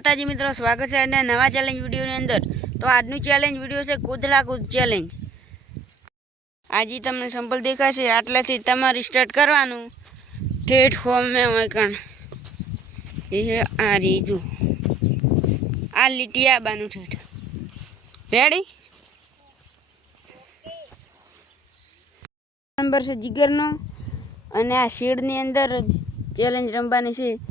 માતાજી મિત્રો, સ્વાગત છે અને નવા ચેલેન્જ વિડીયોની અંદર. તો આજનું ચેલેન્જ વીડિયો છે કૂદલા કૂદ ચેલેન્જ આજે તમને સંપલ દેખાશે, આટલેથી તમારે સ્ટાર્ટ કરવાનું. ઠેઠ હોમે હોય કણ. એ આ રીજુ. આ લીટી આબાનું ઠેઠ. રેડી નંબર છે જીગરનો. અને આ શેડની અંદર જ ચેલેન્જ રમવાની છે.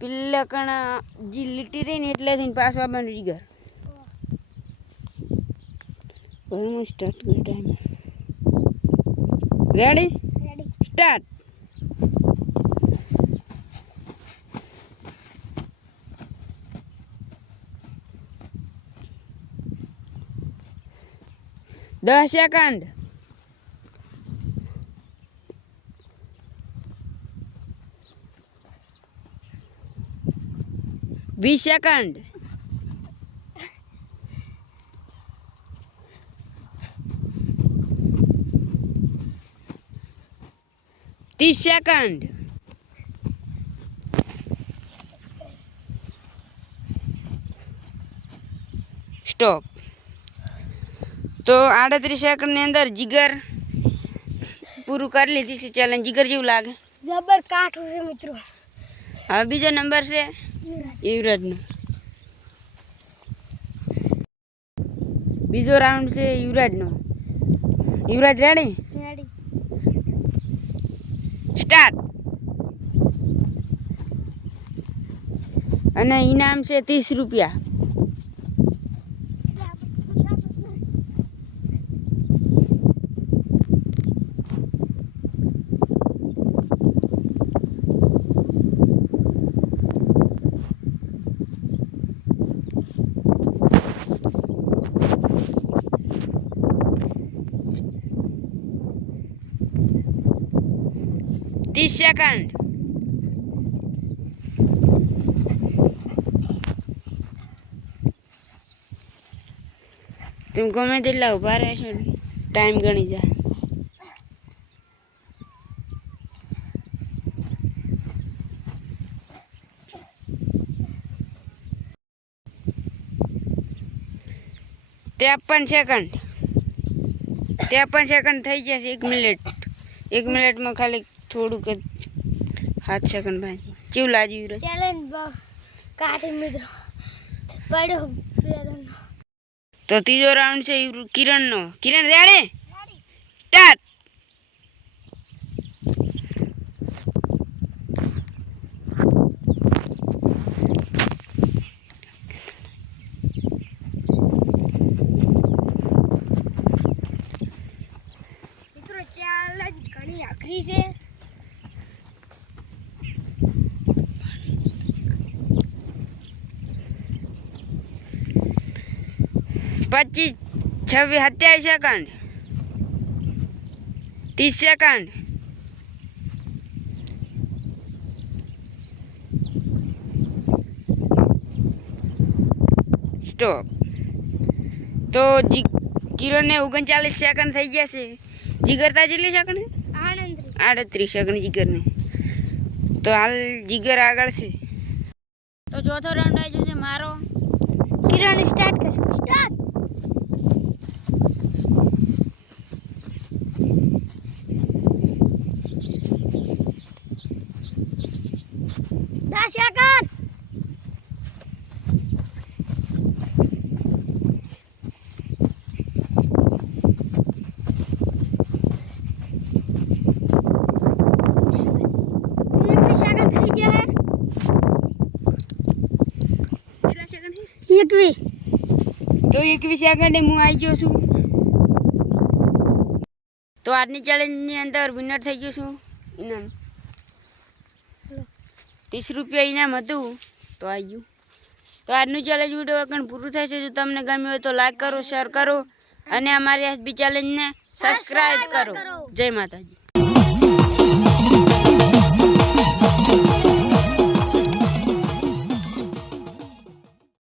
પેલા કણા જે લીટી રહી ને એટલેથી પાછું આવવાનું જીગર. હું સ્ટાર્ટ કરું ટાઈમ રેડી સ્ટાર્ટ દસ સેકન્ડ વીસ સેકન્ડ ત્રીસ સેકન્ડ સ્ટોપ તો આડત્રીસ સેકન્ડની અંદર જીગર પૂરું કરી લીધી છે ચેલેન્જ જીગર જેવું લાગે જબર કાઠું છે મિત્રો હવે બીજો નંબર છે યુવરાજનો. બીજો રાઉન્ડ છે યુવરાજનો. યુવરાજ રેડી? રેડી. સ્ટાર્ટ. અને ઇનામ છે ત્રીસ રૂપિયા. ત્રીસ સેકન્ડ તમે ગમે તેટલા ઊભા રહેશો ટાઈમ ગણી જાય ત્રેપન સેકન્ડ ત્રેપન સેકન્ડ થઈ જશે, એક મિનિટ એક મિનિટમાં ખાલી થોડુંક જ સાત સેકન્ડ બાકી કેવું લાગ્યું યુવરાજ ચેલેન્જ કાઢી મિત્રો. પડ્યો તો ત્રીજો રાઉન્ડ છે કિરણનો. કિરણ રેડે? સ્ટાર્ટ મિત્રો ચેલેન્જ ઘણી આખરી છે. પચીસ છવ્વીસ સત્યાવીસ સેકન્ડ ત્રીસ સેકન્ડ સ્ટોપ તો જી કિરણને ઓગણચાલીસ સેકન્ડ થઈ જશે જીગરતા કેટલી સેકન્ડ આનંદ આડત્રીસ સેકન્ડ જીગરને તો હાલ જીગર આગળ છે તો ચોથો રાઉન્ડ આવી જશે મારો કિરણ સ્ટાર્ટ કર સ્ટાર્ટ દસ સેકન્ડ એકવીસ સેકન્ડ થઈ ગયા કેટલા સેકન્ડ હે એકવીસ તો એકવીસ સેકન્ડે હું આવી ગયો છું. તો આજની ચેલેન્જની અંદર વિનર થઈ ગયો છું. ઇનામ ત્રીસ રૂપિયા ઇનામ હતું તો આવી ગયું. તો આજનું ચેલેન્જ વીડિયો આગળ પૂરું થાય છે જો તમને ગમ્યું હોય તો લાઈક કરો શેર કરો અને અમારી એસબી ચેલેન્જને સબસ્ક્રાઈબ કરો. જય માતાજી.